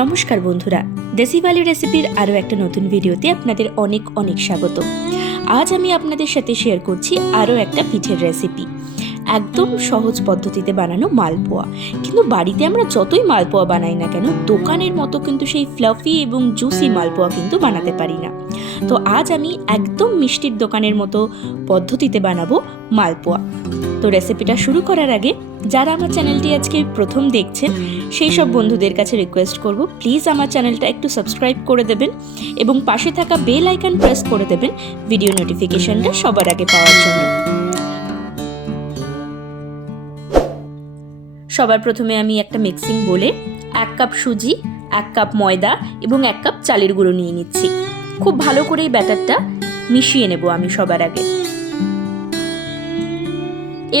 নমস্কার বন্ধুরা, দেশি ভ্যালি রেসিপির আরও একটা নতুন ভিডিওতে আপনাদের অনেক অনেক স্বাগত। আজ আমি আপনাদের সাথে শেয়ার করছি আরও একটা পিঠের রেসিপি। একদম সহজ পদ্ধতিতে বানানো মালপোয়া। কিন্তু বাড়িতে আমরা যতই মালপোয়া বানাই না কেন, দোকানের মতো কিন্তু সেই ফ্লাফি এবং জুসি মালপোয়া কিন্তু বানাতে পারি না। তো আজ আমি একদম মিষ্টির দোকানের মতো পদ্ধতিতে বানাবো মালপোয়া। তো রেসিপিটা শুরু করার আগে যারা আমার চ্যানেলটি আজকে প্রথম দেখছেন সেই সব বন্ধুদের কাছে রিকোয়েস্ট করব, প্লিজ আমার চ্যানেলটা একটু সাবস্ক্রাইব করে দেবেন এবং পাশে থাকা বেল আইকন প্রেস করে দেবেন ভিডিও নোটিফিকেশনটা সবার আগে পাওয়ার জন্য। সবার প্রথমে আমি একটা মিক্সিং বোলে 1 কাপ সুজি, 1 কাপ ময়দা এবং 1 কাপ চালের গুঁড়ো নিয়ে নিচ্ছি। খুব ভালো করে এই ব্যাটারটা মিশিয়ে নেব আমি সবার আগে।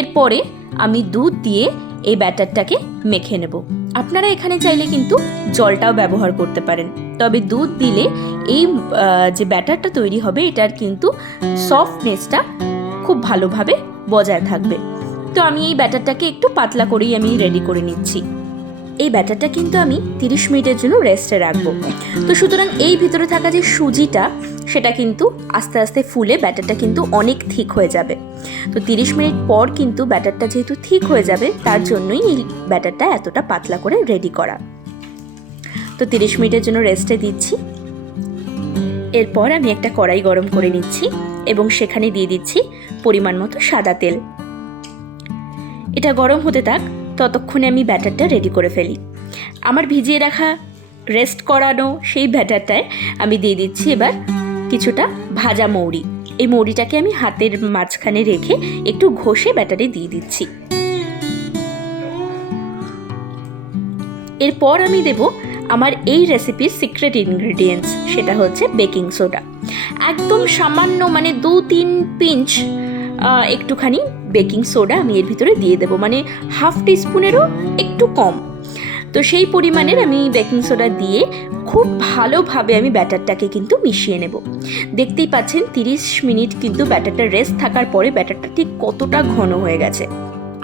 এরপরে আমি দুধ দিয়ে এই ব্যাটারটাকে মেখে নেব। আপনারা এখানে চাইলে কিন্তু জলটাও ব্যবহার করতে পারেন, তবে দুধ দিলে এই যে ব্যাটারটা তৈরি হবে এটার কিন্তু সফটনেসটা খুব ভালোভাবে বজায় থাকবে। তো আমি এই ব্যাটারটাকে একটু পাতলা করেই আমি রেডি করে নিচ্ছি। এই ব্যাটারটা কিন্তু আমি 30 মিনিটের জন্য রেস্টে রাখবো। তো সুতরাং এই ভিতরে থাকা যে সুজিটা সেটা কিন্তু আস্তে আস্তে ফুলে ব্যাটারটা কিন্তু অনেক থিক হয়ে যাবে। তো 30 মিনিট পর কিন্তু ব্যাটারটা যেহেতু থিক হয়ে যাবে, তার জন্যই এই ব্যাটারটা এতটা পাতলা করে রেডি করা। তো 30 মিনিটের জন্য রেস্টে দিচ্ছি। এরপর আমি একটা কড়াই গরম করে নিচ্ছি এবং সেখানে দিয়ে দিচ্ছি পরিমাণ মতো সাদা তেল। এটা গরম হতে থাক, ততক্ষণে আমি ব্যাটারটা রেডি করে ফেলি। আমার ভিজিয়ে রাখা রেস্ট করানো সেই ব্যাটারটায় আমি দিয়ে দিচ্ছি এবার কিছুটা ভাজা মৌরি। এই মৌরিটাকে আমি হাতের মাঝখানে রেখে একটু ঘষে ব্যাটারে দিয়ে দিচ্ছি। এরপর আমি দেব আমার এই রেসিপির সিক্রেট ইনগ্রেডিয়েন্টস, সেটা হচ্ছে বেকিং সোডা। একদম সামান্য, মানে 2-3 পিঞ্চ একটুখানি বেকিং সোডা আমি এর ভিতরে দিয়ে দেবো, মানে হাফ টিস্পুনেরও একটু কম। তো সেই পরিমাণের আমি বেকিং সোডা দিয়ে খুব ভালোভাবে আমি ব্যাটারটাকে কিন্তু মিশিয়ে নেব। দেখতেই পাচ্ছেন 30 মিনিট কিন্তু ব্যাটারটা রেস্ট থাকার পরে ব্যাটারটা ঠিক কতটা ঘন হয়ে গেছে।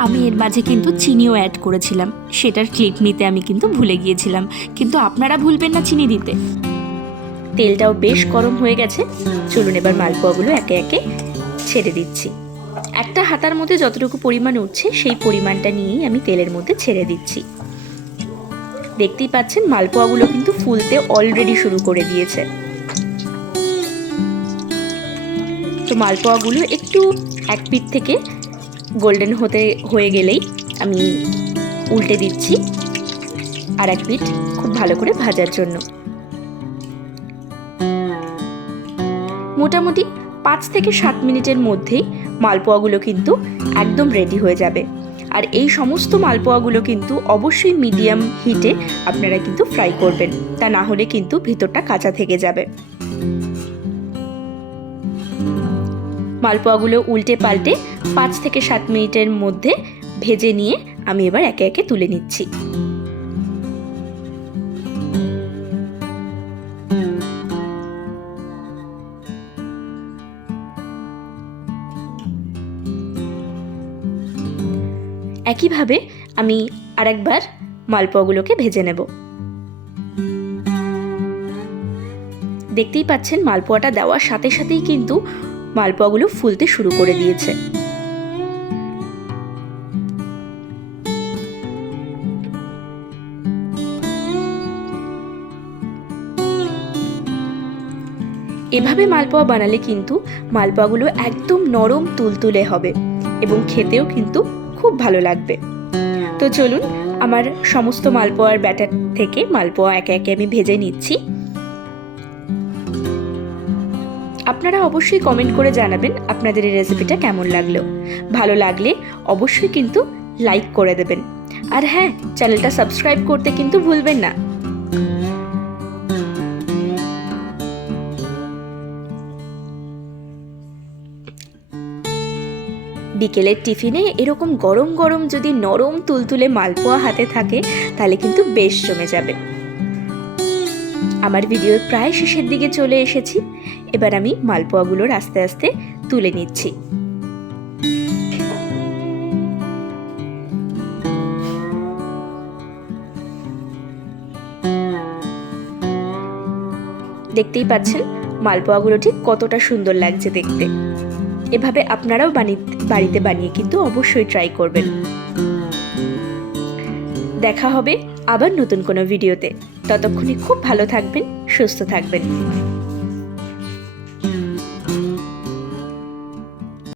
আমি এর মাঝে কিন্তু চিনিও অ্যাড করেছিলাম, সেটার ক্লিপ নিতে আমি কিন্তু ভুলে গিয়েছিলাম, কিন্তু আপনারা ভুলবেন না চিনি দিতে। তেলটাও বেশ গরম হয়ে গেছে। চলুন এবার মালপোয়াগুলো একে একে ছেড়ে দিচ্ছি। একটা হাতার মধ্যে যতটুকু পরিমাণ উঠছে সেই পরিমাণটা নিয়েই আমি তেলের মধ্যে ছেড়ে দিচ্ছি। দেখতেই পাচ্ছেন মালপোয়াগুলো কিন্তু ফুলতে অলরেডি শুরু করে দিয়েছে। তো মালপোয়াগুলো একটু এক পিঠ থেকে গোল্ডেন হয়ে গেলেই আমি উল্টে দিচ্ছি আর এক পিঠ খুব ভালো করে ভাজার জন্য। মোটামুটি 5 থেকে 7 মিনিটের মধ্যেই মালপোয়াগুলো কিন্তু একদম রেডি হয়ে যাবে। আর এই সমস্ত মালপোয়াগুলো কিন্তু অবশ্যই মিডিয়াম হিটে আপনারা কিন্তু ফ্রাই করবেন, তা না হলে কিন্তু ভিতরটা কাঁচা থেকে যাবে। মালপোয়াগুলো উল্টে পাল্টে 5 থেকে 7 মিনিটের মধ্যে ভেজে নিয়ে আমি এবার একে একে তুলে নিচ্ছি। একইভাবে আমি আরেকবার মালপোয়াগুলোকে ভেজে নেব। দেখতেই পাচ্ছেন মালপোয়াটা দেওয়ার সাথে সাথেই কিন্তু মালপোয়াগুলো ফুলতে শুরু করে দিয়েছে। এভাবে মালপোয়া বানালে কিন্তু মালপোয়াগুলো একদম নরম তুলতুলে হবে এবং খেতেও কিন্তু খুব ভালো লাগবে। তো চলুন আমার সমস্ত মালপোয়ার ব্যাটার থেকে মালপোয়া একে একে আমি ভেজে নিচ্ছি। আপনারা অবশ্যই কমেন্ট করে জানাবেন আপনাদের এই রেসিপিটা কেমন লাগলো। ভালো লাগলে অবশ্যই কিন্তু লাইক করে দেবেন, আর হ্যাঁ, চ্যানেলটা সাবস্ক্রাইব করতে কিন্তু ভুলবেন না। বিকেলের টিফিনে এরকম গরম গরম যদি নরম তুলতুলে মালপোয়া হাতে থাকে তাহলে কিন্তু বেশ জমে যাবে। আমার ভিডিওর প্রায় শেষের দিকে চলে এসেছি। এবার আমি মালপোয়াগুলোর আস্তে আস্তে তুলে নিচ্ছি। দেখতেই পাচ্ছেন মালপোয়াগুলো ঠিক কতটা সুন্দর লাগছে দেখতে। এভাবে আপনারাও বাড়িতে বানিয়ে কিন্তু অবশ্যই ট্রাই করবেন। দেখা হবে আবার নতুন কোনো ভিডিওতে। ততক্ষণে খুব ভালো থাকবেন, সুস্থ থাকবেন।